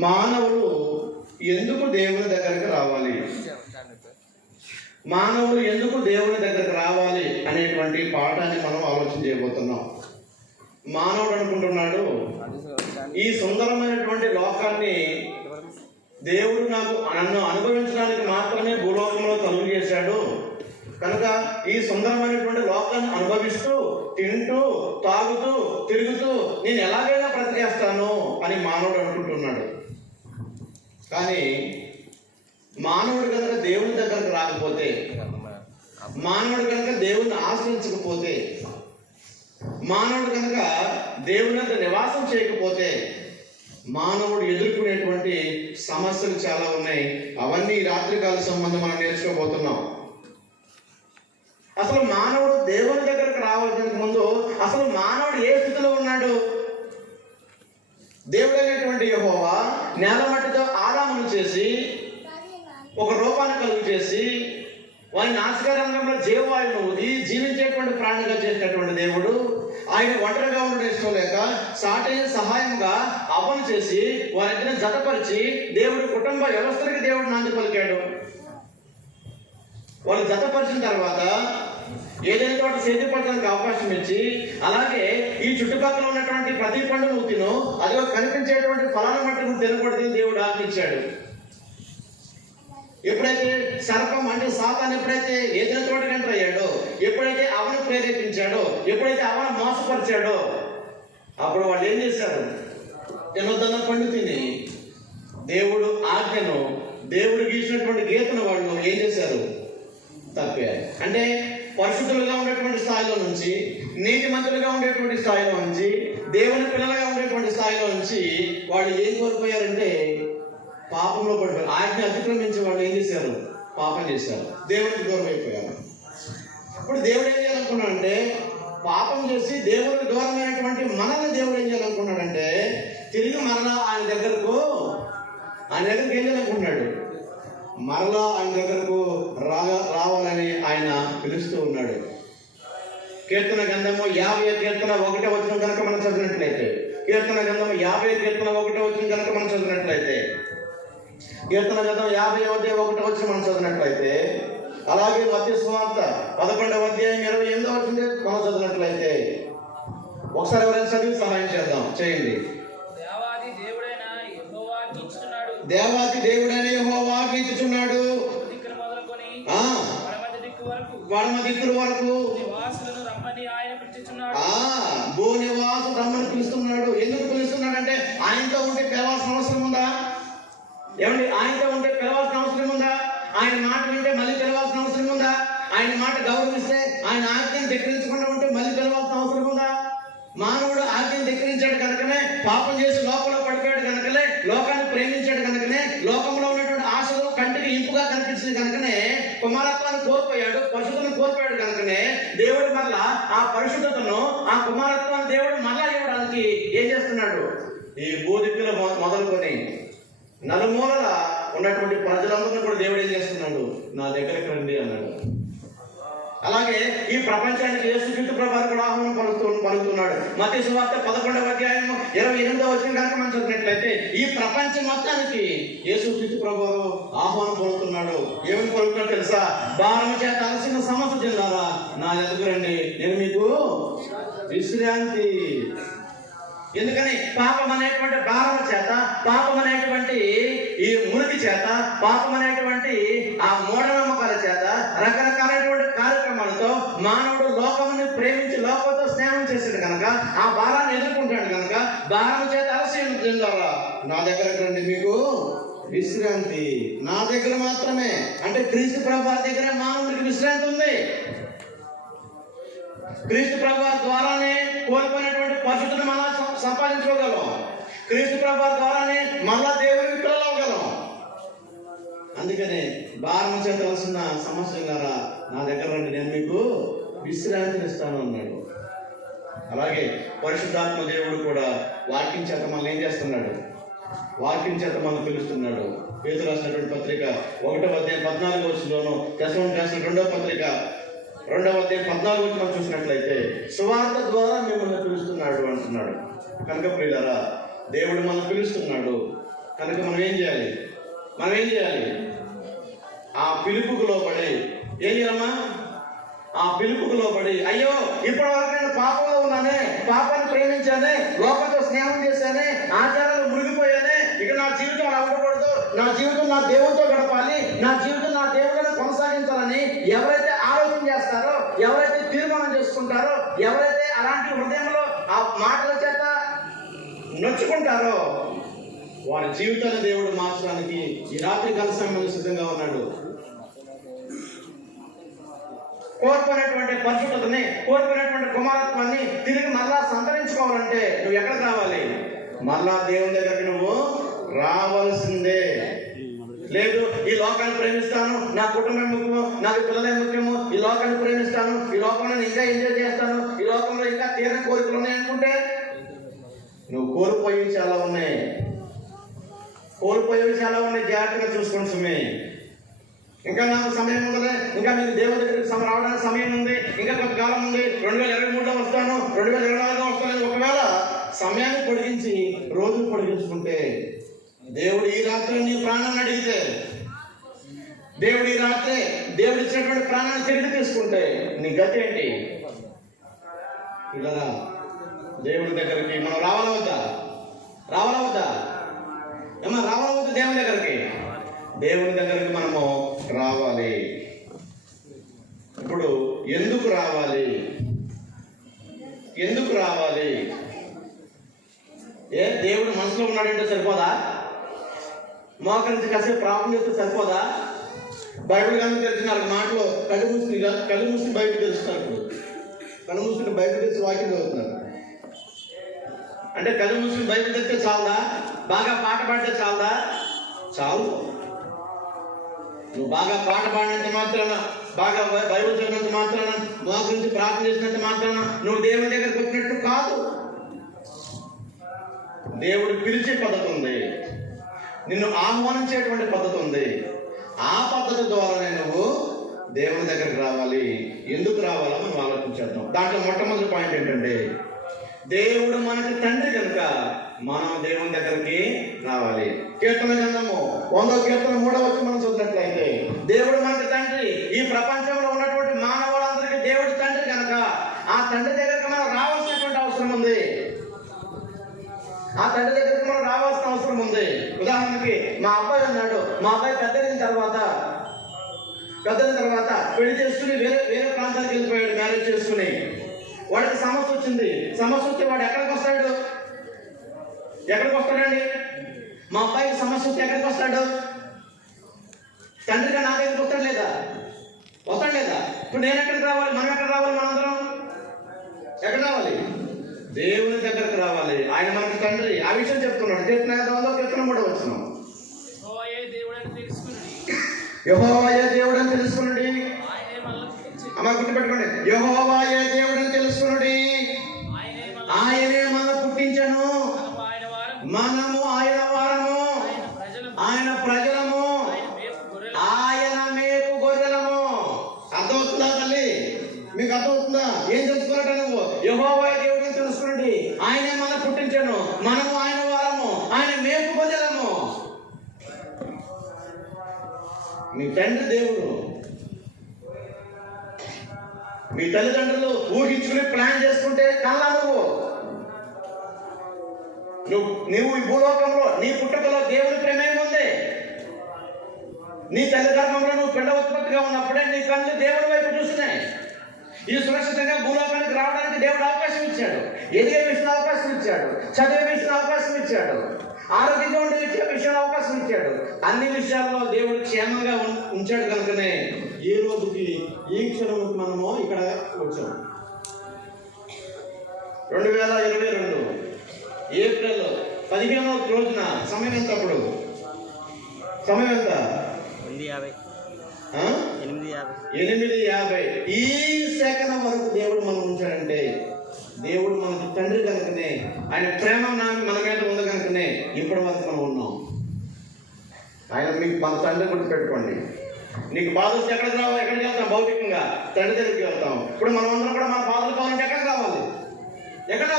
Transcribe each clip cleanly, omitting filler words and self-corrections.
మానవులు ఎందుకు దేవుని దగ్గరికి రావాలి, మానవులు ఎందుకు దేవుని దగ్గరికి రావాలి అనేటువంటి పాఠాన్ని మనం ఆలోచన చేయబోతున్నాం. మానవుడు అనుకుంటున్నాడు, ఈ సుందరమైనటువంటి లోకాన్ని దేవుడు నన్ను అనుభవించడానికి మాత్రమే భూలోకంలో కలుగు చేశాడు కనుక ఈ సుందరమైనటువంటి లోకాన్ని అనుభవిస్తూ తింటూ తాగుతూ తిరుగుతూ నేను ఎలాగైనా బ్రతికేస్తాను అని మానవుడు అనుకుంటున్నాడు. కానీ మానవుడు కనుక దేవుని దగ్గరకు రాకపోతే, మానవుడు కనుక దేవుని ఆశ్రయించకపోతే, మానవుడు కనుక దేవుని యొక్క నివాసం చేయకపోతే మానవుడు ఎదుర్కొనేటువంటి సమస్యలు చాలా ఉన్నాయి. అవన్నీ రాత్రికాల సంబంధం మనం నేర్చుకోబోతున్నాం. అసలు మానవుడు దేవుని దగ్గరకు రావాల్సిన ముందు అసలు మానవుడు ఏ స్థితిలో ఉన్నాడు? దేవుడు అనేటువంటి యెహోవా నేల మట్టితో ఆదామును చేసి ఒక రూపాన్ని కలుగు చేసి వారి నాసికారంగంలో జీవవాయువును ఊది జీవించేటువంటి ప్రాణిగా చేసినటువంటి దేవుడు ఆయన ఒంటరిగా ఉండడం ఇష్టం లేక సాటైన సహాయంగా అవ్వను చేసి వారిద్దరిని జతపరిచి దేవుడు కుటుంబ వ్యవస్థలకి దేవుడు నాంది పలికాడు. వాళ్ళు జతపరిచిన తర్వాత ఏదైనా చోట సేద్యపడడానికి అవకాశం ఇచ్చి, అలాగే ఈ చుట్టుపక్కల ఉన్నటువంటి ప్రతి పండు నువ్వు తిను, అదిగో కనిపించేటువంటి ఫలాన్ని బట్టి నువ్వు తినకూడదని దేవుడు ఆజ్ఞించాడు. ఎప్పుడైతే సర్పం అంటే సాతాను ఎప్పుడైతే ఏదైనా చోటకి ఎంటర్ అయ్యాడో, ఎప్పుడైతే అవను ప్రేరేపించాడో, ఎప్పుడైతే అవను మోసపరిచాడో, అప్పుడు వాళ్ళు ఏం చేశారు? తినొద్దన్న పండు తిని దేవుడు ఆజ్ఞను, దేవుడు గీసినటువంటి గీతను వాళ్ళు ఏం చేశారు? తప్పారు. అంటే పరిశుద్ధులుగా ఉండేటువంటి స్థాయిలో నుంచి, నీతిమంతులుగా ఉండేటువంటి స్థాయిలో నుంచి, దేవుని పిల్లలుగా ఉండేటువంటి స్థాయిలో నుంచి వాళ్ళు ఏం కోల్పోయారంటే పాపంలో పడిపోయారు. ఆజ్ఞ అతిక్రమించి వాళ్ళు ఏం చేశారు? పాపం చేశారు, దేవునికి దూరం అయిపోయారు. ఇప్పుడు దేవుడు ఏం చేయాలనుకున్నాడంటే, పాపం చేసి దేవునికి దూరమైనటువంటి మనల్ని దేవుడు ఏం చేయాలనుకున్నాడంటే తిరిగి మరలా ఆయన దగ్గరకు ఏం చేయాలనుకున్నాడు? మరలా ఆయన దగ్గరకు రావాలని ఆయన పిలుస్తూ ఉన్నాడు. కీర్తన గ్రంథము 50 కీర్తన 1వ వచనం కనుక మనం చదివినట్లయితే, కీర్తన గ్రంథము 50 కీర్తన 1వ వచనం కనుక మనం చదివినట్లయితే, కీర్తన గ్రంథం 50 వచ్చి మనం చదివినట్లయితే, అలాగే మత్తయి సువార్త 11వ అధ్యాయం 28వ వచనం మనం చదివినట్లయితే, ఒకసారి ఎవరైనా చదివి సహాయం చేద్దాం, చేయండి. దేవాది దేవుడైన యెహోవాకి ఇచ్చుచున్నాడు, పడమ దిక్కుల వరకు భూనివాసు రమ్మని పిలుస్తున్నాడు. ఎందుకు పిలుస్తున్నాడంటే ఆయనతో ఉంటే పిలవాల్సిన అవసరం ఉందా? ఏమండి, ఆయనతో ఉంటే పిలవాల్సిన అవసరం ఉందా? ఆయన మాట వింటే మళ్ళీ పిలవాల్సిన అవసరం ఉందా? ఆయన మాట గౌరవిస్తే, ఆయన ఆజ్ఞను ధిక్కరించకుండా ఉంటే మళ్ళీ పిలవాల్సిన అవసరం ఉందా? మానవుడు ఆజ్ఞను ధిక్కరించాడు కనుకనే, పాపం చేసి లోకంలో పడిపోయాడు కనుకనే, లోకాన్ని ప్రేమించాడు కనుకనే, లోకంలో ఉన్నటువంటి ఆశలు కంటికి ఇంపుగా కనిపించింది కనుకనే కుమారత్వాన్ని కోల్పోయాడు, పరిశుద్ధతను కోల్పోయాడు కనుకనే దేవుడు మరలా ఆ పరిశుద్ధతను, ఆ కుమారత్వాన్ని దేవుడు మరలా ఇవ్వడానికి ఏం చేస్తున్నాడు? ఈ భూదిక్కులు మొదలుకొని నలుమూలల ఉన్నటువంటి ప్రజలందరినీ కూడా దేవుడు ఏం చేస్తున్నాడు? నా దగ్గరికి రండి అన్నాడు. అలాగే ఈ ప్రపంచానికి యేసుక్రీస్తు ప్రభువు కూడా ఆహ్వానం పలుకుతున్నాడు. మత్తయి సువార్త 11వ అధ్యాయం 28వ వచనం కనుక మనం చదివినట్లయితే, ఈ ప్రపంచం మొత్తానికి యేసుక్రీస్తు ప్రభువు ఆహ్వానం పలుకుతున్నాడు. ఏమని పలుకుతున్నాడు తెలుసా? భారము చేత అలసిన సమస్త జిల్లారా నా ఎదుగు రండి, నేను మీకు విశ్రాంతి. ఎందుకని? పాపం అనేటువంటి భారం చేత, పాపం అనేటువంటి ఈ మురికి చేత, పాపం అనేటువంటి ఆ మూఢనమ్మకాల చేత, రకరకాలైనటువంటి కార్యక్రమాలతో మానవుడు లోకముని ప్రేమించి లోకంతో స్నేహం చేశాడు కనుక, ఆ భారాన్ని ఎదుర్కొంటాడు కనుక, భారం చేత అలసి నా దగ్గరకు రండి, మీకు విశ్రాంతి. నా దగ్గర మాత్రమే, అంటే క్రీస్తు ప్రభువు దగ్గర మానవుడికి విశ్రాంతి ఉంది. క్రీస్తు ప్రభువు ద్వారానే కోల్పోయినటువంటి పరిశుద్ధతను మళ్ళా సంపాదించుకోగలం. క్రీస్తు ప్రభువు ద్వారానే మళ్ళా దేవునికి పిల్లలు అవ్వగలం. అందుకనే భారం చేతవలసిన సమస్యలారా నా దగ్గర రండి, నేను మీకు విశ్రాంతిని ఇస్తాను అన్నాడు. అలాగే పరిశుద్ధాత్మ దేవుడు కూడా వాక్యం చేత మనల్ని ఏం చేస్తున్నాడు? వాక్యం చేత మనల్ని పిలుస్తున్నాడు. పేతురు రాసినటువంటి పత్రిక 1వ అధ్యాయం 14వ వచనంలోను, తెస్సలోనికీయులకు రాసిన 2వ పత్రిక 2వ అధ్యాయం 14వ వచనం చూసినట్లయితే, సువార్త ద్వారా మిమ్మల్ని పిలుస్తున్నాడు అంటున్నాడు. కనుక ప్రియులారా, దేవుడు మనల్ని పిలుస్తున్నాడు. కనుక మనం ఏం చేయాలి? ఆ పిలుపుకు లోబడి ఏం చేయాలమ్మా? ఆ పిలుపుకు లోబడి, అయ్యో ఇప్పటి వరకు నేను పాపంలో ఉన్నానే, పాపాన్ని ప్రేమించానే, లోకంతో స్నేహం చేశానే, ఆచారాలు మునిగిపోయానే, ఇక నా జీవితం అలా ఉండకూడదు, నా జీవితం నా దేవునితో గడపాలి, నా జీవితం నా దేవుడిని కొనసాగించాలని ఎవరైతే ఆలోచన చేస్తారో, ఎవరైతే తీర్మానం చేసుకుంటారో, ఎవరైతే అలాంటి హృదయంలో ఆ మాటల చేత నొచ్చుకుంటారో వారి జీవితాన్ని దేవుడు మార్చడానికి ఈ రాత్రి కాల సమయంలో సిద్ధంగా ఉన్నాడు. కోల్పోయినటువంటి పరిశుద్ధతని, కోల్పోయినటువంటి కుమారత్వాన్ని తిరిగి మరలా సంతరించుకోవాలంటే నువ్వు ఎక్కడికి రావాలి? మరలా దేవుని దగ్గరికి నువ్వు రావాల్సిందే. లేదు, ఈ లోకాన్ని ప్రేమిస్తాను, నా కుటుంబం ముఖ్యము, నాకు పిల్లలే ముఖ్యము, ఈ లోకాన్ని ప్రేమిస్తాను, ఈ లోకంలో ఇంకా ఎంజాయ్ చేస్తాను, ఈ లోకంలో ఇంకా తీరని కోరికలు ఉన్నాయి అనుకుంటే నువ్వు కోల్పోయేవి చాలా ఉన్నాయి. జాగ్రత్తగా చూసుకోండి సుమే. ఇంకా నాకు సమయం ఉంది, ఇంకా మీకు దేవుడి దగ్గరికి రావడానికి సమయం ఉంది, ఇంకా కొంతకాలం ఉంది, 2023లో వస్తాను, 2024లో వస్తాను. ఒకవేళ సమయాన్ని పొడిగించి రోజులు పొడిగించుకుంటే, దేవుడు ఈ రాత్రి నీ ప్రాణాన్ని అడిగితే, దేవుడు ఈ రాత్రి దేవుడు ఇచ్చినటువంటి ప్రాణాన్ని తిరిగి తీసుకుంటే నీ గతి ఏంటి? ఇలా దేవుడి దగ్గరికి మనం రావాలా వద్దా? ఏమన్నా రావాలా వద్దా? దేవుని దగ్గరికి మనము రావాలి. ఇప్పుడు ఎందుకు రావాలి? దేవుడు మనసులో ఉన్నాడంటే సరిపోదా? మోకరించి కాసేపు ప్రార్థన చేస్తే సరిపోదా? బైబిల్ కానీ తెలిసిన 4 మాటలు కళ్ళు మూసుకుని బయటకు తెలుస్తున్నారు. ఇప్పుడు కళ్ళు మూసుకుని బయటకు తెలిసి వాక్యం చదువుతున్నారు. అంటే కళ్ళు మూసుకుని బైబిల్ తెస్తే చాలదా? బాగా పాట పాడితే చాలదా? చాలు. నువ్వు బాగా పాట పాడినంత మాత్రాన, బాగా బైబిల్ చదివినంత మాత్రాన, మోకరించి ప్రార్థన చేసినంత మాత్రాన నువ్వు దేవుని దగ్గరికి వచ్చినట్టు కాదు. దేవుడు పిలిచే పద్ధతి ఉంది, నిన్ను ఆహ్వానించేటువంటి పద్ధతి ఉంది. ఆ పద్ధతి ద్వారానే నువ్వు దేవుని దగ్గరికి రావాలి. ఎందుకు రావాలో మనం ఆలోచించేద్దాం. దాంట్లో మొట్టమొదటి పాయింట్ ఏంటంటే, దేవుడు మనకి తండ్రి కనుక మనం దేవుని దగ్గరికి రావాలి. కీర్తన గ్రంథము 100వ కీర్తన 3వ వచనం మనం చూసినట్లయితే, దేవుడు మనకి తండ్రి. ఈ ప్రపంచంలో ఉన్నటువంటి మానవులందరికీ దేవుడు తండ్రి కనుక ఆ తండ్రి దగ్గరికి మనం రావాల్సినటువంటి అవసరం ఉంది. ఉదాహరణకి మా అబ్బాయి ఉన్నాడు. మా అబ్బాయి పెద్దయిన తర్వాత పెళ్లి చేసుకుని వేరే ప్రాంతానికి వెళ్ళిపోయాడు. మ్యారేజ్ చేసుకుని వాడికి సమస్య వచ్చింది. సమస్య వస్తే వాడు ఎక్కడికి వస్తాడండి? మా అబ్బాయికి సమస్య వస్తే ఎక్కడికి వస్తాడు? తండ్రిగా నా దగ్గరికి వస్తాడు లేదా? ఇప్పుడు నేను ఎక్కడికి రావాలి? మనం ఎక్కడ రావాలి? మనందరం ఎక్కడ రావాలి? దేవుని దగ్గరకు రావాలి. ఆయన మనకి తండ్రి. ఆ విషయం చెప్తున్నాడు. కీర్తన 3వ వచనం, యెహోవాయే దేవుడని తెలుసుకునండి. అమ్మ గుర్తుపెట్టుకోండి, యెహోవాయే దేవుడని తెలుసుకునండి. ఆయనే మనం పుట్టించను, మనము ఆయన వారము, ఆయన ప్రజలము, ఆయన మేపు గొర్రెలము. అర్థమవుతుందా తల్లి? మీకు అర్థమవుతుందా? ఏం తెలుసుకున్నట్ట నువ్వు? యెహోవాయే దేవుడని తెలుసుకునండి. ఆయనే మనం పుట్టించను, మనము ఆయన వారము, ఆయన మేపు గొర్రెలము. మీ తండ్రి దేవుడు. మీ తల్లిదండ్రులు ఊహించుకుని ప్లాన్ చేసుకుంటే కల్లా నువ్వు ఈ భూలోకంలో నీ పుట్టుకలో దేవుని ప్రేమ ఉంది. నీ తల్లి గర్భంలో నువ్వు పిండ ఉత్పత్తిగా ఉన్నప్పుడే నీ కళ్ళు దేవుడి వైపు చూస్తున్నాయి. ఈ సురక్షితంగా భూలోకానికి రావడానికి దేవుడు అవకాశం ఇచ్చాడు. ఎదిగే విషయంలో అవకాశం ఇచ్చాడు, చదివే విషయంలో అవకాశం ఇచ్చాడు, ఆరోగ్యంగా ఉండే విషయంలో అవకాశం ఇచ్చాడు. అన్ని విషయాల్లో దేవుడు క్షేమంగా ఉంచాడు. కనుకనే ఈ రోజుకి ఈ క్షణంకి మనము ఇక్కడ వచ్చాం. 2022 ఏప్రిల్ 15వ రోజున సమయం ఎంత? అప్పుడు సమయం ఎంత? 8:50. ఈ సెకండ్ వరకు దేవుడు మనం ఉంచాడంటే దేవుడు మనకు తండ్రి కనుకనే, ఆయన ప్రేమ మన మీద ఉంది కనుకనే ఇప్పటి వరకు మనం ఉన్నాం. ఆయన మీకు మన తండ్రి గుర్తు పెట్టుకోండి. నీకు బాధ వస్తే ఎక్కడికి వెళ్తాం? భౌతికంగా తండ్రి దగ్గరికి వెళ్తాం. ఇప్పుడు మనం అందరం కూడా మన బాధలు కావాలంటే ఎక్కడికి రావాలి? ఎక్కడ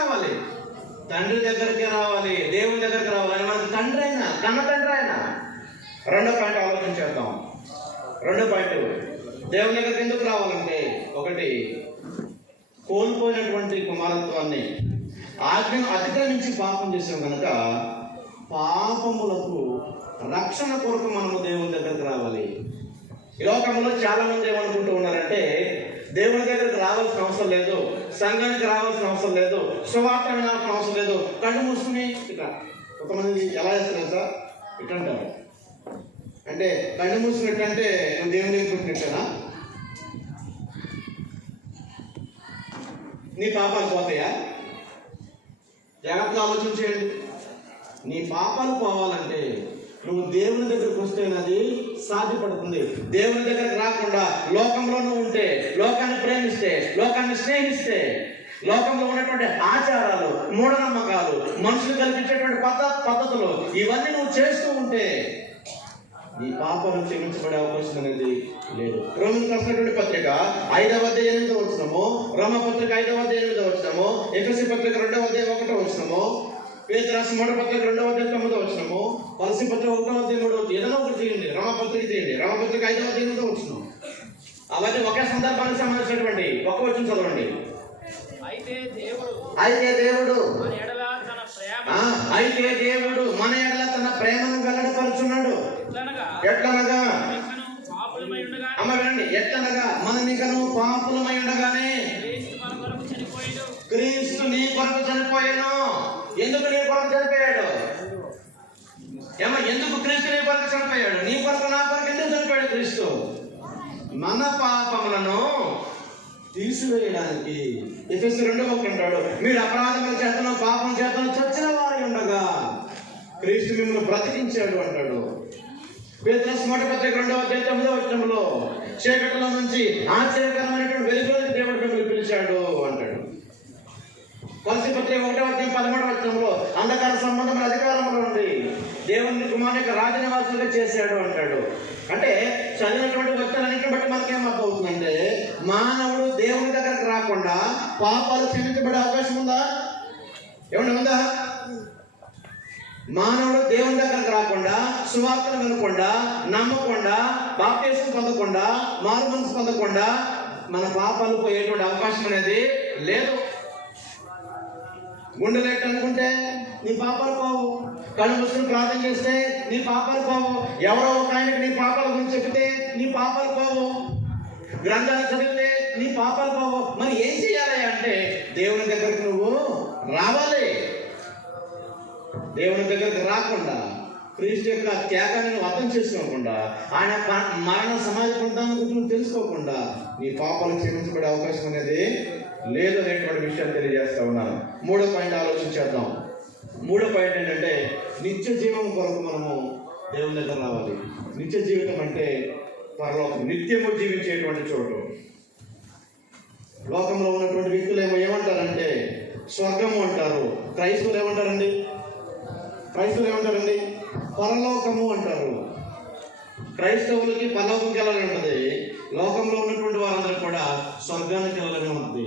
రావాలి? తండ్రి దగ్గరికి రావాలి, దేవుని దగ్గరికి రావాలి. కన్న తండ్రి ఆయన. రెండో పాయింట్ ఆలోచించేద్దాం. రెండో పాయింట్, దేవుని దగ్గరికి ఎందుకు రావాలంటే, ఒకటి, కోల్పోయినటువంటి కుమారత్వాన్ని, ఆజ్ఞను అతిక్రమించి పాపం చేసాం కనుక పాపములకు రక్షణ కొరకు మనము దేవుని దగ్గరికి రావాలి. ఈ లోకంలో చాలా మంది ఏమనుకుంటూ ఉన్నారంటే, దేవుని దగ్గరికి రావాల్సిన అవసరం లేదు, సంఘానికి రావాల్సిన అవసరం లేదు, సువార్త వినాల్సిన అవసరం లేదు, కళ్ళు మూసుకుని ఇట్లా. కొంతమంది ఎలా చేస్తారు సార్, ఇట్లంటారు. అంటే కళ్ళు మూసుకున్నట్టంటే నువ్వు దేవుని దగ్గరికి వచ్చినట్టేనా? నీ పాపాలు పోతాయా? జాగ్రత్తగా ఆలోచించేయండి. నీ పాపాలు పోవాలంటే నువ్వు దేవుని దగ్గరకు వస్తేనది సాధ్యపడుతుంది. దేవుని దగ్గరకు రాకుండా లోకంలో నువ్వు ఉంటే, లోకాన్ని ప్రేమిస్తే, లోకాన్ని స్నేహిస్తే, లోకంలో ఉన్నటువంటి ఆచారాలు, మూఢనమ్మకాలు, మనుషులు కల్పించేటువంటి పద్ధతులు ఇవన్నీ నువ్వు చేస్తూ ఉంటే నీ పాపం క్షమించబడే అవకాశం అనేది లేదు. రోమన్ రాసినటువంటి పత్రిక 5వ అధ్యాయం 8వ వచనము, రోమ పత్రిక 5వ అధ్యాయం 8వ వచనము, ఎఫెసీ పత్రిక 2వ అధ్యాయం 1వ వచనము, పేతురు రాసిన మొదటి పత్రిక 2వ అధ్యాయం 9వ వచనము, కొలసీ పత్రిక 1వ అధ్యాయం 3వ వచనం, ఏదైనా ఒకటి తీయండి. రోమ పత్రిక తీయండి, రోమ పత్రిక 5వ అధ్యాయం 8వ వచనం. అవన్నీ ఒకే సందర్భానికి సంబంధించినటువంటి ఒక వచనం చదవండి. అయితే దేవుడు మన ఎడల తన ప్రేమను వెల్లడిపరుచున్నాడు. ఎట్లనగా, అమ్మ వినండి, ఎట్లనగా మననికను పాపులమై ఉండగానే క్రీస్తు నీ కొరకు చనిపోయాను. ఎందుకు నీ కొరకు చనిపోయాడు? ఏమో ఎందుకు క్రీస్తు నీ కొరకు చనిపోయాడు? నీ కొరకు నా కొరకు ఎందుకు చనిపోయాడు క్రీస్తు? మన పాపములను తీసివేయడానికి. ఎఫెసీ 2:1 అంటాడు, మీరు అపరాధముల చేతను పాపం చేతను చచ్చిన వారి ఉండగా క్రీస్తు మిమ్మల్ని బ్రతికించాడు అంటాడు. పేతురు రాసిన మొదటి పత్రిక 2వ అధ్యాయం 9వ వచనంలో, చీకటిలో నుంచి ఆశ్చర్యకరమైనటువంటి వెలుగులోకి దేవుడు మిమ్మల్ని పిలిచాడు అంటాడు. కొలసీ పత్రిక 1వ అధ్యాయం 13వ వచనంలో, అంధకార సంబంధమైన అధికారంలో ఉండి దేవుని కుమారుని యొక్క రాజనివాసులుగా చేశాడు అంటాడు. అంటే చదివినటువంటి వ్యక్తులన్నింటిని బట్టి మనకేం అర్థం అవుతుందంటే, మానవుడు దేవుని దగ్గరకు రాకుండా పాపాలు క్షమించబడే అవకాశం ఉందా? ఏమన్నా ఉందా? మానవుడు దేవుని దగ్గరకు రాకుండా, సువార్తను వినకుండా, నమ్మకుండా, బాప్తిసం పొందకుండా, మారు మనసు పొందకుండా మన పాపాలు పోయేటువంటి అవకాశం అనేది లేదు. గుండెలేట్ అనుకుంటే నీ పాపాలు పోవు, కళ్ళు మూసుకుని ప్రార్థన చేస్తే నీ పాపాలు పోవు, ఎవరో ఒక ఆయనకి నీ పాపాల గురించి చెప్తే నీ పాపాలు పోవు, గ్రంథాలు చదివితే నీ పాపాలు పోవు. మరి ఏం చేయాలి అంటే దేవుని దగ్గరికి నువ్వు రావాలి. దేవుని దగ్గరికి రాకుండా, క్రీస్తు యొక్క త్యాగాన్ని నువ్వు అర్థం చేసుకోకుండా, ఆయన మరణ సమాజ పొందాన్ని గురించి నువ్వు తెలుసుకోకుండా నీ పాపాలు క్షమించబడే అవకాశం అనేది లేదు అనేటువంటి విషయాన్ని తెలియజేస్తా ఉన్నాను. మూడో పాయింట్ ఆలోచించేద్దాం. మూడో పాయింట్ ఏంటంటే, నిత్య జీవం కొరకు మనము దేవుని దగ్గర రావాలి. నిత్య జీవితం అంటే పరలోకం, నిత్యము జీవించేటువంటి చోటు. లోకంలో ఉన్నటువంటి వ్యక్తులు ఏమంటారంటే స్వర్గము అంటారు. క్రైస్తవులు ఏమంటారండి? పరలోకము అంటారు. క్రైస్తవులకి పరలోకంకి వెళ్ళాలని ఉంటుంది, లోకంలో ఉన్నటువంటి వారందరూ కూడా స్వర్గానికి వెళ్ళాలని ఉంటుంది.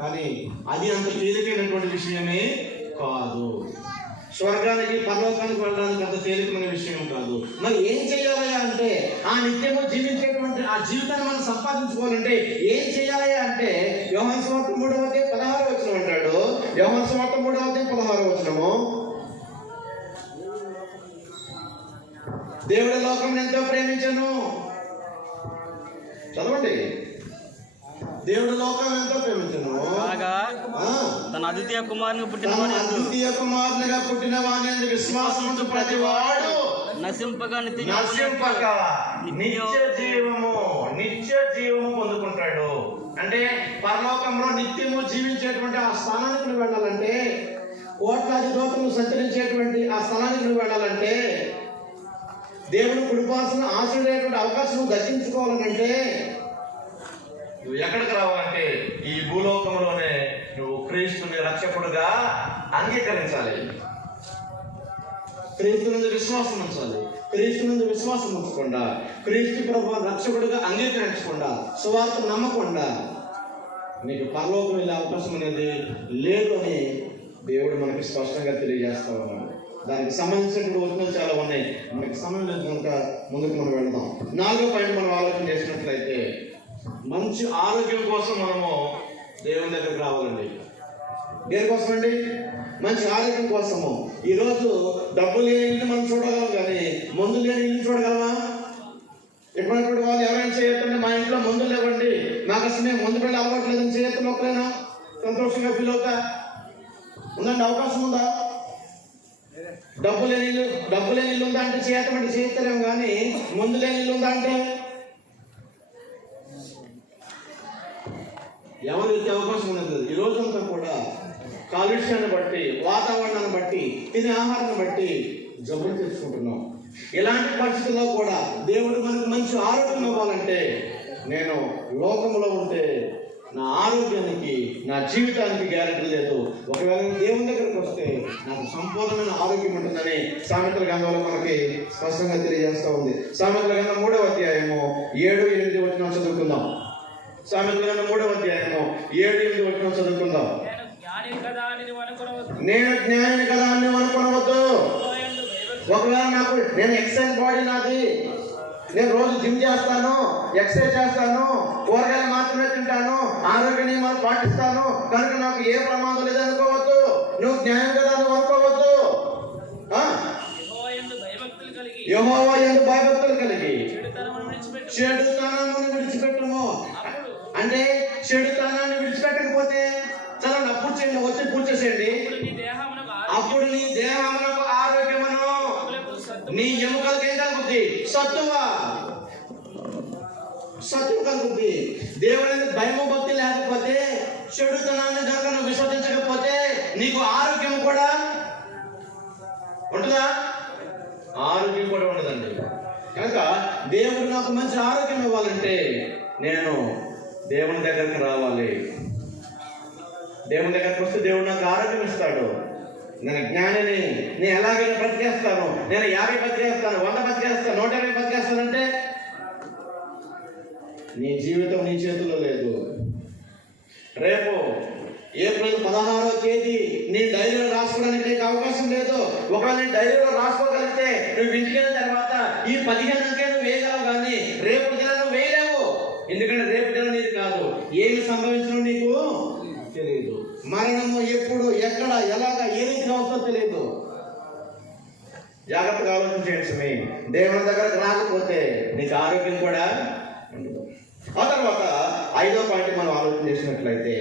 కానీ అది అంత తేలికైనటువంటి విషయమే కాదు. స్వర్గానికి పరలోకానికి వెళ్ళడానికి అంత తేలికమైన విషయం కాదు. మరి ఏం చేయాలయ్యా అంటే, ఆ నిత్యము జీవించేటువంటి ఆ జీవితాన్ని మనం సంపాదించుకోవాలంటే ఏం చేయాలయ్యా అంటే, యోహాను సువార్త 3వ అధ్యాయం 16వ వచనం అంటాడు. యోహాను సువార్త 3వ అధ్యాయం 16వ వచనము, దేవుడు లోకం ఎంతో ప్రేమించను. చదవండి. దేవుడు లోకం ఎంతో ప్రేమించను, తన అద్వితీయ కుమారునిగా పుట్టిన వాని విశ్వాసముంచు ప్రతివాడు నశింపగా నిత్య జీవము పొందుకుంటాడు. అంటే పరలోకంలో నిత్యము జీవించేటువంటి ఆ స్థానానికి నువ్వు వెళ్ళాలంటే, కోట్లాది దూతలు సంచరించేటువంటి ఆ స్థలానికి నువ్వు వెళ్ళాలంటే, దేవుని కుడిపాసన ఆశ్రయించేటువంటి అవకాశం దక్కించుకోవాలంటే నువ్వు ఎక్కడికి రావాలంటే ఈ భూలోకంలోనే నువ్వు క్రీస్తుని రక్షకుడుగా అంగీకరించాలి. క్రీస్తు నుండి విశ్వాసం ఉంచాలి. క్రీస్తు నుండి విశ్వాసం ఉంచకుండా, క్రీస్తు ప్రభువును రక్షకుడుగా అంగీకరించకుండా, సువార్త నమ్మకుండా నీకు పరలోకం వెళ్ళే అవకాశం అనేది లేదు అని దేవుడు మనకి స్పష్టంగా తెలియజేస్తా ఉన్నాడు. దానికి సంబంధించినటువంటి వచనాలు చాలా ఉన్నాయి. మనకి సమయం లేదు కనుక ముందుకు మనం వెళ్దాం. 4వ పాయింట్ మనం ఆలోచన చేసినట్లయితే, మంచి ఆరోగ్యం కోసం మనము దేవుని దగ్గరికి రావాలండి. దేనికోసం అండి? మంచి ఆరోగ్యం కోసము. ఈరోజు డబ్బు లేని ఇల్లు మనం చూడగలం, కానీ మందు లేని ఇల్లు చూడగలమా? ఎప్పుడైనటువంటి వాళ్ళు ఎవరైనా చేయొద్దండి, మా ఇంట్లో మందులు లేవండి, నాకు అసలు మేము మందు పెళ్ళి అలవాట్లేదని చేయొద్దు ఒకరైనా సంతోషంగా ఫీల్ అవుతా ఉందండి. అవకాశం ఉందా? డబ్బు లేని ఇల్లు ఉందా అంటే చేయటమంటే చేయలేము, కానీ మందు లేని ఇల్లు ఉందా అంటే ఎవరికి అవకాశం ఉండదు. ఈ రోజంతా కూడా కాలుష్యాన్ని బట్టి, వాతావరణాన్ని బట్టి, తినే ఆహారాన్ని బట్టి జబ్బులు తెచ్చుకుంటున్నాం. ఇలాంటి పరిస్థితుల్లో కూడా దేవుడు మనకు మంచి ఆరోగ్యం ఇవ్వాలంటే, నేను లోకంలో ఉంటే నా ఆరోగ్యానికి, నా జీవితానికి గ్యారెంటీ లేదు. ఒకవేళ దేవుని దగ్గరికి వస్తే నాకు సంపూర్ణమైన ఆరోగ్యం ఉంటుందని సామెతల గ్రంథంలో మనకి స్పష్టంగా తెలియజేస్తూ ఉంది. సామెతల గ్రంథం 3వ అధ్యాయము 7-8 వచనం చదువుకుందాం. సామెతల గ్రంథం 3వ అధ్యాయము 7-8 వచనం చదువుకుందాం. నేను జ్ఞానిని కదా అని అనుకోవద్దు. ఒకవేళ నేను ఎక్సర్సైజ్ బాడీ నాది, నేను రోజు జిమ్ చేస్తాను, ఎక్సర్సైజ్ చేస్తాను, కూరగాయలు మాత్రమే తింటాను, ఆరోగ్య నియమాలు పాటిస్తాను కనుక నాకు ఏ ప్రమాదం లేదు అనుకోవద్దు. నువ్వు జ్ఞానం కదా నువ్వు అనుకోవద్దు. యెహోవా యందు భయభక్తులు కలిగి చెడుతనాన్ని విడిచిపెట్టుము. అంటే చెడుతనాన్ని విడిచిపెట్టకపోతే చాలా నప్పుడు చేయండి, వచ్చి పూజ చేసేయండి. అప్పుడు నీ దేహమునకు ఆరోగ్యమును, నీ ఎముకలకి ఏం కలుగుద్ది? సత్తువ కలుగుద్ది. దేవుని భయము భక్తి లేకపోతే, చెడుతనాన్ని కనుక నువ్వు విశ్వసించకపోతే నీకు ఆరోగ్యం కూడా ఉంటుందా? ఆరోగ్యం కూడా ఉండదండి. కనుక దేవుడు నాకు మంచి ఆరోగ్యం ఇవ్వాలంటే నేను దేవుని దగ్గరికి రావాలి. దేవుని దగ్గరికి వస్తే దేవుడు నాకు ఆరోగ్యం ఇస్తాడు. నేను జ్ఞానిని, నేను ఎలాగైనా బతికేస్తాను, నేను 50 బతికేస్తాను, 100 బతికేస్తాను, 120 బతికేస్తానంటే నీ జీవితం నీ చేతుల్లో లేదు. రేపు ఏప్రిల్ 16వ తేదీ నీ డైరీలో రాసుకోవడానికి నీకు అవకాశం లేదు. ఒకవేళ నీ డైరీలో రాసుకోగలిగితే నువ్వు ఇంటికి వెళ్ళిన తర్వాత ఈ 15 అంకె నువ్వు వేయగలవు, కానీ రేపు దిన నువ్వు వేయలేవు. ఎందుకంటే రేపు దిన నీది కాదు. ఏమి సంభవించడం నీకు తెలియదు. మరణము ఎప్పుడు, ఎక్కడ, ఎలాగా, ఏ రీతిగా వస్తుందో తెలియదు. జాగ్రత్తగా ఆలోచించండి. దేవుని దగ్గరకు రాకపోతే నీకు ఆరోగ్యం కూడా ఉండదు. ఆ తర్వాత 5వ పాయింట్ మనం ఆలోచన చేసినట్లయితే,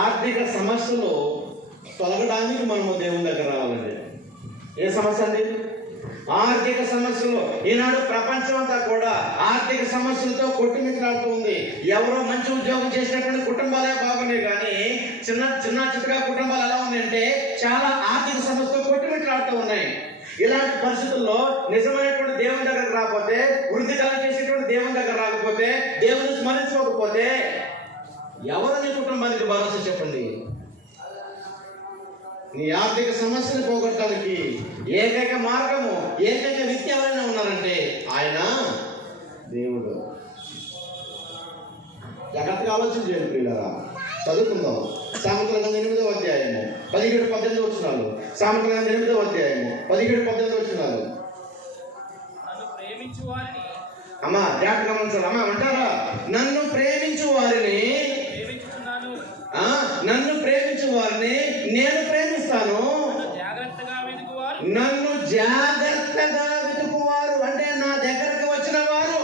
ఆర్థిక సమస్యలు తొలగడానికి మనము దేవుని దగ్గర రావాలండి. ఏ సమస్య అండి? ఆర్థిక సమస్యలు. ఈనాడు ప్రపంచం అంతా కూడా ఆర్థిక సమస్యలతో కొట్టుమిట్టాడుతూ ఉంది. ఎవరో మంచి ఉద్యోగం చేసినటువంటి కుటుంబాలే బాగున్నాయి, కానీ చిన్నగా కుటుంబాలు ఎలా ఉన్నాయంటే చాలా ఆర్థిక సమస్యతో కొట్టుమిట్టాడుతూ ఉన్నాయి. ఇలాంటి పరిస్థితుల్లో నిజమైనటువంటి దేవుని దగ్గరకు రాకపోతే, వృద్ధి కలం చేసేటువంటి దేవుని దగ్గర రాకపోతే, దేవుని స్మరించుకోకపోతే ఎవరు నీ కుటుంబానికి భరోసా చెప్పండి? నీ ఆర్థిక సమస్యను పోగొట్టడానికి ఏకైక మార్గము, ఏకైక వ్యక్తి ఎవరైనా ఉన్నారంటే ఆయన దేవుడు. జాగ్రత్తగా ఆలోచన చేయండి ప్రియులారా. చదువుకుందాం. సామెతల గ్రంథం 8వ అధ్యాయము 17-18 వచనాలు. సామెతల గ్రంథం 8వ అధ్యాయము 17-18 వచనాలు. అమ్మా జాగ్రత్తగా గమనించాలి. అమ్మా అంటారా? నన్ను ప్రేమించు వారిని నేను ప్రేమిస్తాను. నన్ను జాగ్రత్తగా వెతుకువారు అంటే నా దగ్గరకు వచ్చిన వారు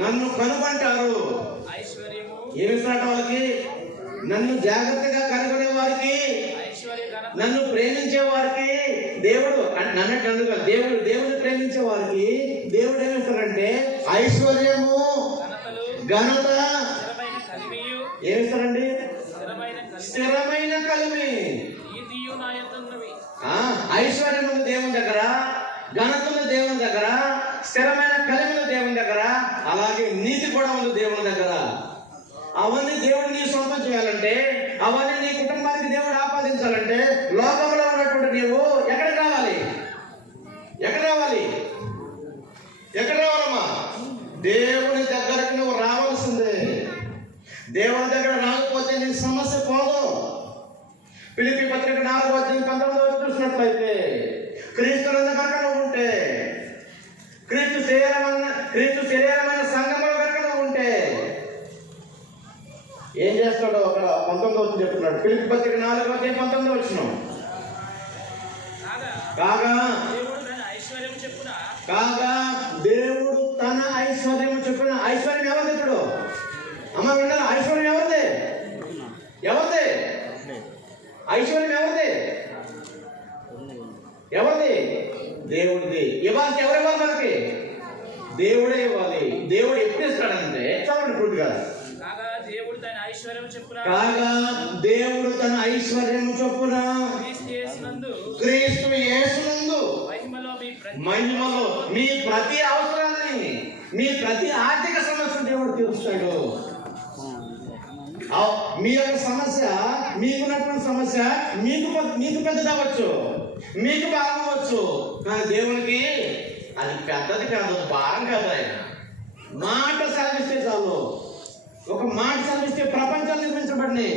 నన్ను కనుగొంటారు. ఏమిస్తాట వాళ్ళకి? నన్ను జాగ్రత్తగా కనుగొనే వారికి, నన్ను ప్రేమించే వారికి దేవుడు దేవుడిని ప్రేమించే వారికి దేవుడు ఏమిస్తారంటే ఐశ్వర్యము, ఘనత, ఏమిస్తారండి? స్థిరమైన కలిమి. ఐశ్వర్యం ఉంది దేవుని దగ్గర, ఘనతలు దేవుని దగ్గర, స్థిరమైన కలిమిలు దేవుని దగ్గర, అలాగే నీతి కూడా ఉంది దేవుని దగ్గర. అవన్నీ దేవుడు నీ సొంతం చేయాలంటే, అవన్నీ నీ కుటుంబానికి దేవుడు ఆపాదించాలంటే, లోకంలో ఉన్నటువంటి నీవు ఎక్కడికి రావాలి? ఎక్కడ రావాలమ్మా? దేవుని దగ్గరకు నువ్వు రావాల్సిందే. దేవుని దగ్గర రాకపోతే నీ సమస్య పోదు. ఫిలిప్పీ పత్రిక 4వ అధ్యాయం క్రీస్తు శరీరమైన సంఘంలో కనుక నువ్వు ఉంటే ఏం చేస్తాడో అక్కడ 19వ వచనం చెప్తున్నాడు. ఫిలిప్పీ పత్రిక 4:19 వచనం. కాగా దేవుడు తన ఐశ్వర్యం చెప్పున. ఐశ్వర్యం ఎవరిది ఇప్పుడు? అమ్మ విన్నారా? ఐశ్వర్యం ఎవరిది? ఎవరిది ఐశ్వర్యం? ఎవరిది? దేవుడిది. ఇవ్వాలి. ఎవరు ఇవ్వాలి మనకి? దేవుడే ఇవ్వాలి. దేవుడు ఎప్పుడు ఇస్తాడంటే చదవండి పూర్తిగా. కాగా దేవుడు తన ఐశ్వర్యము చొప్పున క్రీస్తు యేసునందు మహిమలో మీ ప్రతి అవసరాన్ని, మీ ప్రతి ఆర్థిక సమస్య దేవుడు తీరుస్తాడు. మీ యొక్క సమస్య, మీకున్నటువంటి సమస్య మీకు పెద్దది అవ్వచ్చు, మీకు భారం అవ్వచ్చు, కానీ దేవునికి అది పెద్దది కాదు, భారం కాదు. ఆయన మాట సాధిస్తే చాలు. ఒక మాట సాధిస్తే ప్రపంచాలు నిర్మించబడినాయి.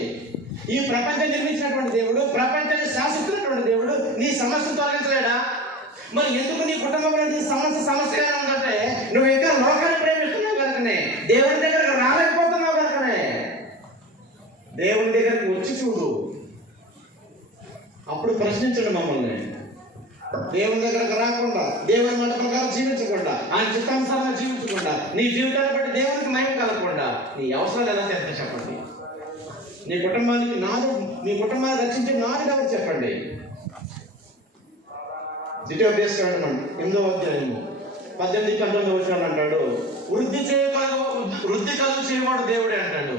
ఈ ప్రపంచం నిర్మించినటువంటి దేవుడు, ప్రపంచాన్ని శాసిస్తున్నటువంటి దేవుడు నీ సమస్యను తొలగించలేడా? మరి ఎందుకు నీ కుటుంబంలో నీ సమస్యగానే ఉందంటే నువ్వు ఇంకా లోకాన్ని ప్రేమిస్తున్నావు కనుకనే, దేవుని దగ్గరకు రాలేకపోతున్నావు కనుకనే. దేవుని దగ్గరకు వచ్చి చూడు, అప్పుడు ప్రశ్నించండి మమ్మల్ని. దేవుని దగ్గరకు రాకుండా, దేవుని మాట ప్రకారం జీవించకుండా, ఆయన చిత్తానుసారంగా జీవించకుండా, నీ జీవితాన్ని బట్టి దేవునికి మహిమ కలగకుండా నీ అవసరాలు ఎలా చేస్తే చెప్పండి. నీ కుటుంబాన్ని రక్షించే నాలుగు ఎవరు చెప్పండి. ద్వితీయోపదేశకాండం 8వ అధ్యాయము 18-19 వచనాలు అంటాడు, వృద్ధి కలుగు చేయవాడు దేవుడే అంటాడు.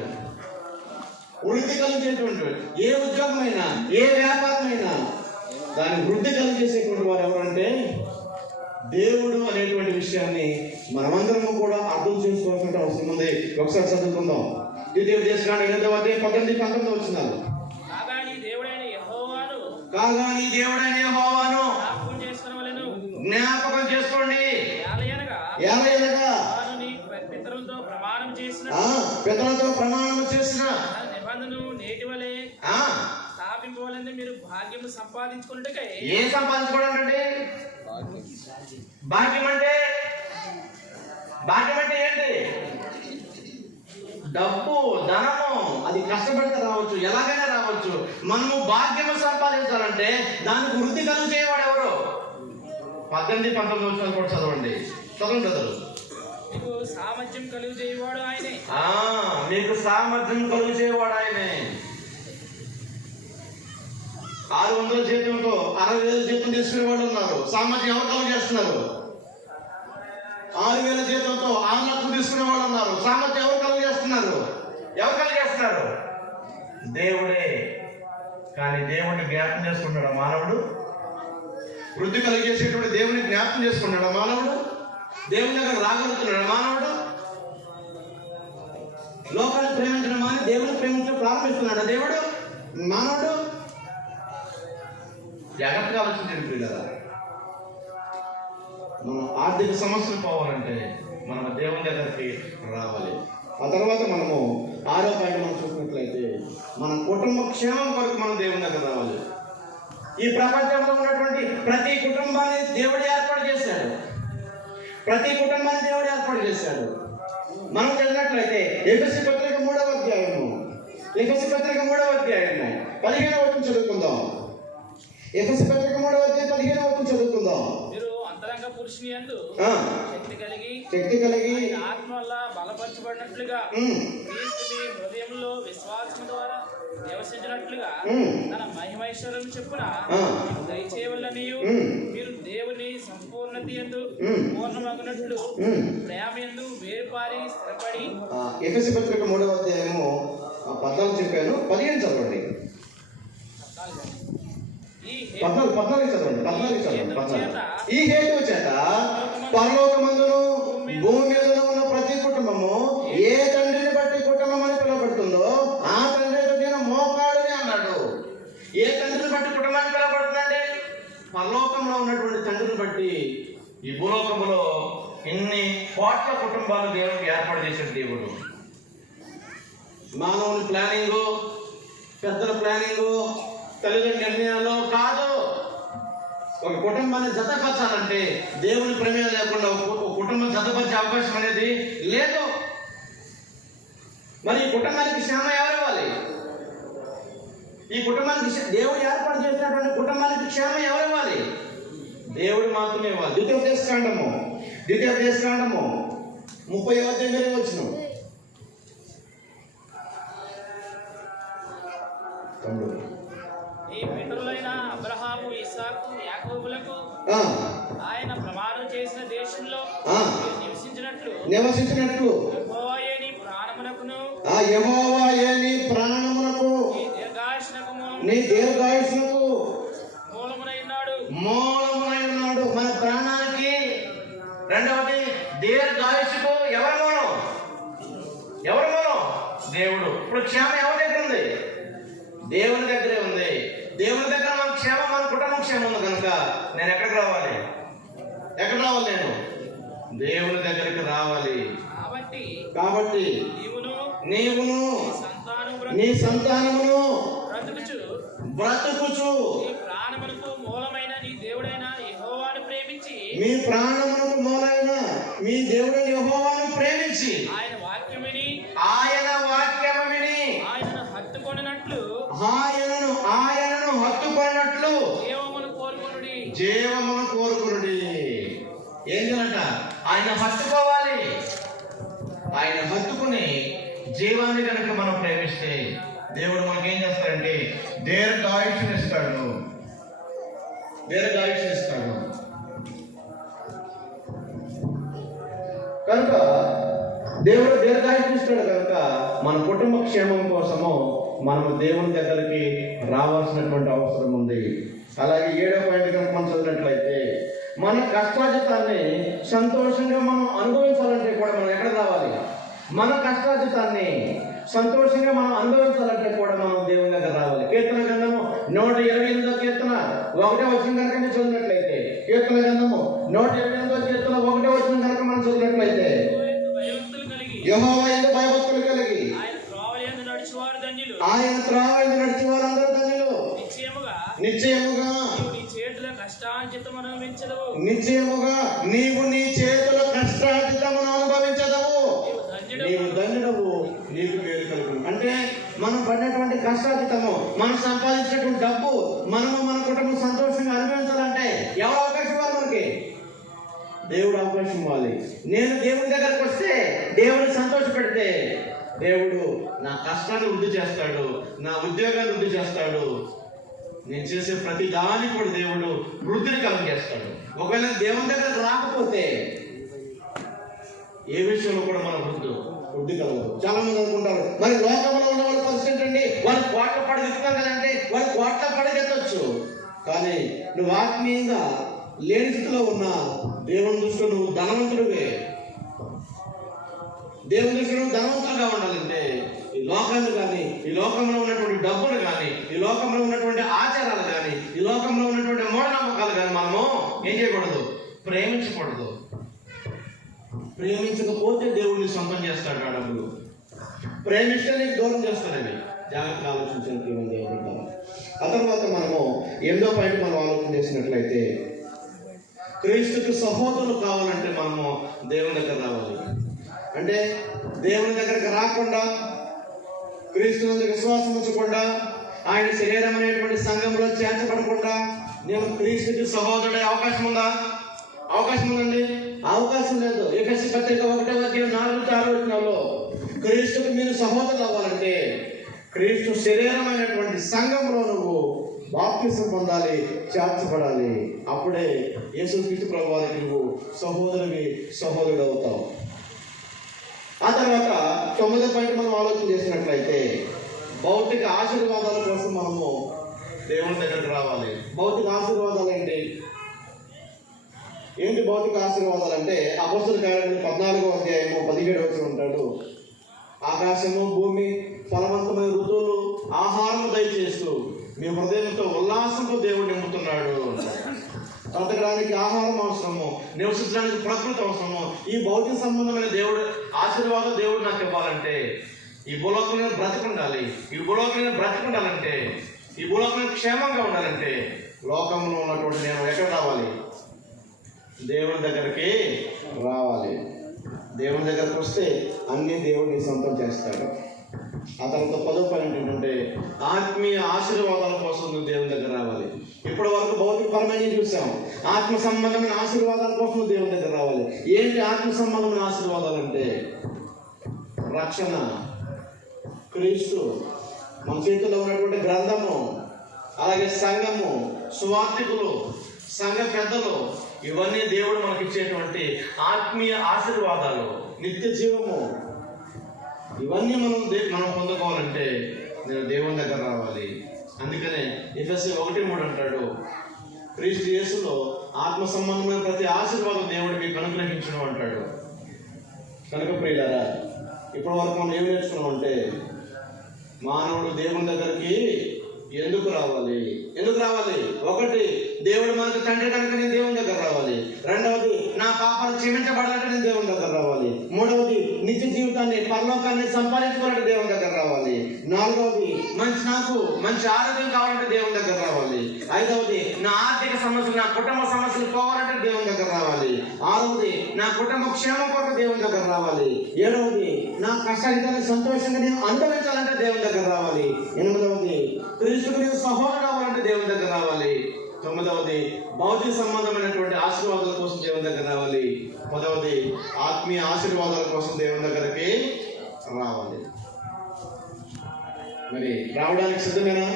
వృద్ధి కలుగు చేసేటువంటి ఏ ఉద్యోగమైనా, ఏ వ్యాపారమైనా దాన్ని వృద్ధి కలుగు చేసేటువంటి వారు ఎవరంటే దేవుడు అనేటువంటి విషయాన్ని మనమందరము కూడా అర్థం చేసుకోవాల్సిన అవసరం ఉంది. ఒకసారి చదువుకుందాం. ద్వితీయోపదేశకాండం 8వ అధ్యాయం 18-19 వచనాలు. కాగా నీ దేవుడైన యెహోవాను జ్ఞాపకం చేసుకోండి. ఏలయనగా పితరులతో ప్రమాణం చేసిన నిబంధనను నేటి వలె స్థాపింపవలెనని మీరు భాగ్యము సంపాదించుకున్నట్టుగా. ఏం సంపాదించుకోవడం? భాగ్యం అంటే ఏంటి? డబ్బు, ధనము. అది కష్టపడితే రావచ్చు, ఎలాగైనా రావచ్చు. మనము భాగ్యము సంపాదించాలంటే దానికి వృద్ధి కలుగు చేయవాడు ఎవరు? 18-19 వచనాలు కూడా చదవండి. మీకు సామర్థ్యం కలుగు చేయవాడు ఆయనే. మీకు సామర్థ్యం కలుగు చేయవాడు ఆయనే. 600 జీతంతో 60,000 జీతం తీసుకునే వాళ్ళు ఉన్నారు. సామర్థ్యం ఎవరు కలుగు చేస్తున్నారు? 6,000 జీతంతో 6 లక్షలు తీసుకునే వాళ్ళు ఉన్నారు. సామర్థ్యం ఎవరు కలుగు చేస్తున్నారు? దేవుడే. కానీ దేవుడిని జ్ఞాపకం చేసుకుంటాడా మానవుడు? వృద్ధి కలిగేసేటువంటి దేవుని జ్ఞాపకం చేసుకున్నాడా మానవుడు? దేవుని దగ్గర రాగలుగుతున్నాడా మానవుడు? లోకాన్ని ప్రేమించడం మాని దేవుని ప్రేమించడం ప్రారంభిస్తున్నాడా దేవుడు? మానవుడు జాగ్రత్తగా ఆలోచించండి కదా. మనం ఆర్థిక సమస్యలు పోవాలంటే మనం దేవుని దగ్గరికి రావాలి. ఆ తర్వాత మనము 6వ పాయింట్ మనం చూసినట్లయితే మన కుటుంబ క్షేమం కొరకు మనం దేవుని దగ్గర రావాలి. ఈ ప్రపంచంలో ఉన్నటువంటి ప్రతి కుటుంబాన్ని దేవుడు ఏర్పాటు చేశాడు. మనం చదివినట్లయితే ఎఫెసీ పత్రిక 3వ అధ్యాయము 15వ వచనం చదువుకుందాం. ఎఫెసీ పత్రిక 3వ అధ్యాయం 15వ వచనం చదువుకుందాం. మీరు అంతరంగ పురుషుని యందు శక్తి కలిగి ఆత్మ వల్ల బలపరచబడినట్లుగా క్రీస్తు మీ హృదయంలో విశ్వాసం ద్వారా నివసించినట్లుగా తన మహిమైశ్వర్యం చెప్పున దయచేయవలనియు మీరు దేవుని సంపూర్ణత యందు పూర్ణమగునట్లు ప్రేమ యందు వేరుపారి స్థిరపడి. ఎఫెసీ పత్రిక 3వ అధ్యాయము 14 చెప్పాను, 15 చదవండి. 14 చదవండి. ఈ హేతువు చేత పరలోకమందును భూమి మీద ఉన్న ప్రతి కుటుంబము ఏ తండ్రిని బట్టి కుటుంబం అని పిలువబడుతుందో ఆ తండ్రి నేను మోకాళ్ళని అన్నాడు. ఏ తండ్రిని బట్టి కుటుంబాన్ని పిలువబడుతుందండి? పరలోకంలో ఉన్నటువంటి తండ్రిని బట్టి. ఈ భూలోకంలో ఇన్ని కోట్ల కుటుంబాలు దేవుడికి ఏర్పాటు చేశాడు దేవుడు. మానవుని ప్లానింగు, పెద్దల ప్లానింగు, తల్లిదండ్రుల నిర్ణయాలు కాదు. ఒక కుటుంబాన్ని జతపరచాలంటే దేవుని ప్రమేయం లేకుండా ఒక కుటుంబం జతపరిచే అవకాశం అనేది లేదు. మరి ఈ కుటుంబానికి క్షేమం ఎవరు ఇవ్వాలి? ఈ కుటుంబానికి దేవుడు ఏర్పాటు చేసినటువంటి కుటుంబానికి క్షేమం ఎవరు ఇవ్వాలి? దేవుడు మాత్రమే ఇవ్వాలి. ద్వితీయోపదేశకాండము 30వ అధ్యాయం వచ్చిన ఈ పితరులైన అబ్రహాము, ఇస్సాకు, యాకోబులకు ఆయన ప్రమాణం చేసిన దేశంలో నివసించినట్లు యెహోవాయే నీ ప్రాణమునకును నీ దీర్ఘాయుష్నకు మూలమునై ఉన్నాడు. మన ప్రాణానికి రెండవది దీర్ఘాయుష్కు ఎవరి మూలం? దేవుడు. ఇప్పుడు క్షేమం ఎవరి దగ్గర ఉంది? దేవుని దగ్గరే ఉంది. దేవుని దగ్గర మన క్షేమం, మన కుటుంబం క్షేమం ఉంది కనుక నేను ఎక్కడికి రావాలి? నేను దేవుని దగ్గరికి రావాలి. కాబట్టి నీవును నీ సంతానమును బ్రతుకుచు మీ ప్రాణమునకు మూలమైన నీ దేవుడైన యెహోవాను ప్రేమించి మీ దేవుడైన యెహోవాను ప్రేమించి ఆయన వాక్యము విని ఆయనను హత్తుకొనున్నట్లు జీవమును కోరుకొనుడి. ఏం చేయాలంట? ఆయన హత్తుకోవాలి. ఆయన హత్తుకుని జీవాన్ని కనుక మనం ప్రేమిస్తే దేవుడు మనకేం చేస్తాడంటే దీర్ఘాయుష్ని ఇస్తాడు. కనుక దేవుడు దీర్ఘాయుష్ని ఇస్తాడు కనుక మన కుటుంబ క్షేమం కోసము మనము దేవుని దగ్గరికి రావాల్సినటువంటి అవసరం ఉంది. అలాగే 7వ పాయింట్ కనుక మనం చదివినట్లయితే మన కష్టార్జితాన్ని సంతోషంగా మనం అనుభవించాలంటే కూడా మనం ఎక్కడ రావాలి? మన కష్టార్జితాన్ని సంతోషంగా మనం అనుభవించాలంటే కూడా మనం దేవుని దగ్గర రావాలి. కీర్తన గ్రంథము 128వ కీర్తన 1వ వచనం కనుక మీరు చదివినట్లయితే, కీర్తన గ్రంథము 128వ కీర్తన 1వ వచనం కనుక మనం చదివినట్లయితే, యెహోవా యందు భయభక్తులు కలిగి ఆయన త్రోవ యందు నడిచేవారు అందరూ ధన్యులు. నిశ్చయముగా నీవు నీ చేతుల కష్టార్జితమును అనుభవించదవు. నీవు ధన్యుడవు, నీకు మేలు కలుగును. అంటే మనం పడినటువంటి కష్టార్జితము, మనం సంపాదించినటువంటి డబ్బు మనము మన కుటుంబం సంతోషంగా అనుభవించాలంటే ఎవరు అవకాశం ఇవ్వాలి? మనకి దేవుడు అవకాశం ఇవ్వాలి. నేను దేవుని దగ్గరకు వస్తే, దేవుని సంతోష పెడితే దేవుడు నా కష్టాన్ని వృద్ధి చేస్తాడు, నా ఉద్యోగాన్ని వృద్ధి చేస్తాడు. నేను చేసే ప్రతి దానికి కూడా దేవుడు వృద్ధిని కలుగజేస్తాడు. ఒకవేళ దేవుని దగ్గరకు రాకపోతే ఏ విషయంలో కూడా మన వృద్ధి కలగదు. చాలా మంది అనుకుంటారు, మరి లోకంలో ఉన్న వాళ్ళ పరిస్థితి అండి, వాళ్ళు కోట్ల పడి దిక్కుతారు కదంటే వాళ్ళు కోట్ల పడి ఎత్తొచ్చు. కానీ నువ్వు ఆత్మీయంగా లేని స్థితిలో ఉన్నా దేవుని దృష్టిలో నువ్వు ధనవంతుడివే. దేవుని దృష్టిలో ధనవంతులుగా ఉండాలంటే ఈ లోకాన్ని కానీ, ఈ లోకంలో ఉన్నటువంటి డబ్బులు కానీ, ఈ లోకంలో ఉన్నటువంటి ఆచారాలు కానీ, ఈ లోకంలో ఉన్నటువంటి మూఢనమ్మకాలు కానీ మనము ఏం చేయకూడదు? ప్రేమించకూడదు. ప్రేమించకపోతే దేవుడిని సొంతం చేస్తాడు ఆ డబ్బులు. ప్రేమిస్తే నీకు దూరం చేస్తాడని జాగ్రత్తగా ఆలోచించడానికి దేవుడు. ఆ తర్వాత మనము 8వ పాయింట్ మనం ఆలోచన చేసినట్లయితే, క్రీస్తుకు సహోదరులు కావాలంటే మనము దేవుని దగ్గర రావాలి. అంటే దేవుని దగ్గరకు రాకుండా, క్రీస్తునందు విశ్వాసం ఉంచకుండా, ఆయన శరీరం అనేటువంటి సంఘంలో చేర్చబడకుండా నేను క్రీస్తుకి సహోదరుడే అవకాశం ఉందా? అవకాశం ఉందండి? అవకాశం లేదు. ఎఫెసీ పత్రిక 1వ అధ్యాయం 4-6 వచనాల్లో క్రీస్తుకు మీరు సహోదరులు అవ్వాలంటే క్రీస్తు శరీరమైనటువంటి సంఘంలో నువ్వు బాప్తిసం పొందాలి, చేర్చబడాలి. అప్పుడే యేసుక్రీస్తు ప్రభువారికి నువ్వు సహోదరుడు అవుతావు. ఆ తర్వాత 9వ పాయింట్ మనం ఆలోచన చేసినట్లయితే, భౌతిక ఆశీర్వాదాల కోసం మనము దేవుని దగ్గరకు రావాలి. భౌతిక ఆశీర్వాదాలు ఏంటి భౌతిక ఆశీర్వాదాలు అంటే, అపొస్తలుల కార్యములు 14వ అధ్యాయము 17వ వచనం ఉంటాడు, ఆకాశము భూమి ఫలవంతమైన ఋతువులు ఆహారము దయచేస్తూ మీ హృదయంతో ఉల్లాసంతో దేవుడు నింపుతున్నాడు. బ్రతకడానికి ఆహారం అవసరము, నివసించడానికి ప్రకృతి అవసరము. ఈ భౌతిక సంబంధమైన దేవుడు ఆశీర్వాదం దేవుడు నాకు ఇవ్వాలంటే ఈ భూలోకంలో బ్రతకుండాలి. ఈ భూలోకంలో బ్రతకుండాలంటే, ఈ భూలోకంలో క్షేమంగా ఉండాలంటే లోకంలో ఉన్నటువంటి నేను ఎక్కడ రావాలి? దేవుని దగ్గరికి రావాలి. దేవుని దగ్గరకు వస్తే అన్ని దేవుడు నీ సొంతం చేస్తాడు. ఆ తర్వాత 10వ పాయింట్ ఏంటంటే ఆత్మీయ ఆశీర్వాదాల కోసం నువ్వు దేవుని దగ్గర రావాలి. ఇప్పటి వరకు భౌతికపరమైన చూసాం. ఆత్మ సంబంధమైన ఆశీర్వాదాల కోసం నువ్వు దేవుని దగ్గర రావాలి. ఏంటి ఆత్మ సంబంధమైన ఆశీర్వాదాలు అంటే? రక్షణ, క్రీస్తు, మన చేతిలో ఉన్నటువంటి గ్రంథము, అలాగే సంఘము, సువార్థికులు, సంఘ పెద్దలు, ఇవన్నీ దేవుడు మనకి ఇచ్చేటువంటి ఆత్మీయ ఆశీర్వాదాలు, నిత్య జీవము. ఇవన్నీ మనం పొందుకోవాలంటే నేను దేవుని దగ్గర రావాలి. అందుకనే ఎఫెసీ 1:3 అంటాడు, క్రీస్తు యేసులో ఆత్మ సంబంధమైన ప్రతి ఆశీర్వాదం దేవుడు మీకు అనుగ్రహించడం అంటాడు. కనుక ప్రియులారా, ఇప్పటి వరకు మనం ఏం నేర్చుకున్నామంటే మానవుడు దేవుని దగ్గరికి ఎందుకు రావాలి? ఒకటి, దేవుడు మనకు తండ్రి కనుక నేను దేవుని దగ్గర రావాలి. రెండవది, నా పాపాలు క్షమించబడాలంటే నేను దేవుని దగ్గర రావాలి. మూడవది, నిత్య జీవితాన్ని, పరలోకాన్ని సంపాదించుకోవాలంటే దేవుని దగ్గర రావాలి. నాలుగవది, నాకు మంచి ఆరోగ్యం కావాలంటే దేవుని దగ్గర రావాలి. ఐదవది, నా ఆర్థిక సమస్యలు, నా కుటుంబ సమస్యలు పోవాలంటే దేవుని దగ్గర రావాలి. ఆరవది, నా కుటుంబ క్షేమం కొరకు దేవుని దగ్గర రావాలి. ఏడవది, నా కష్టాన్ని సంతోషంగా నేను అనుభవించాలంటే దేవుని దగ్గర రావాలి. ఎనిమిదవది, క్రీస్తుకు నేను సహోదరుడు అవ్వాలంటే దేవుని దగ్గర రావాలి. తొమ్మిదవది, భౌతిక సంబంధమైనటువంటి ఆశీర్వాదాల కోసం దేవుని దగ్గర రావాలి. 10వది, ఆత్మీయ ఆశీర్వాదాల కోసం దేవుని దగ్గరికి రావాలి. మరి రావడానికి సిద్ధమేనా?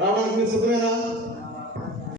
రావడానికి మీరు సిద్ధమేనా?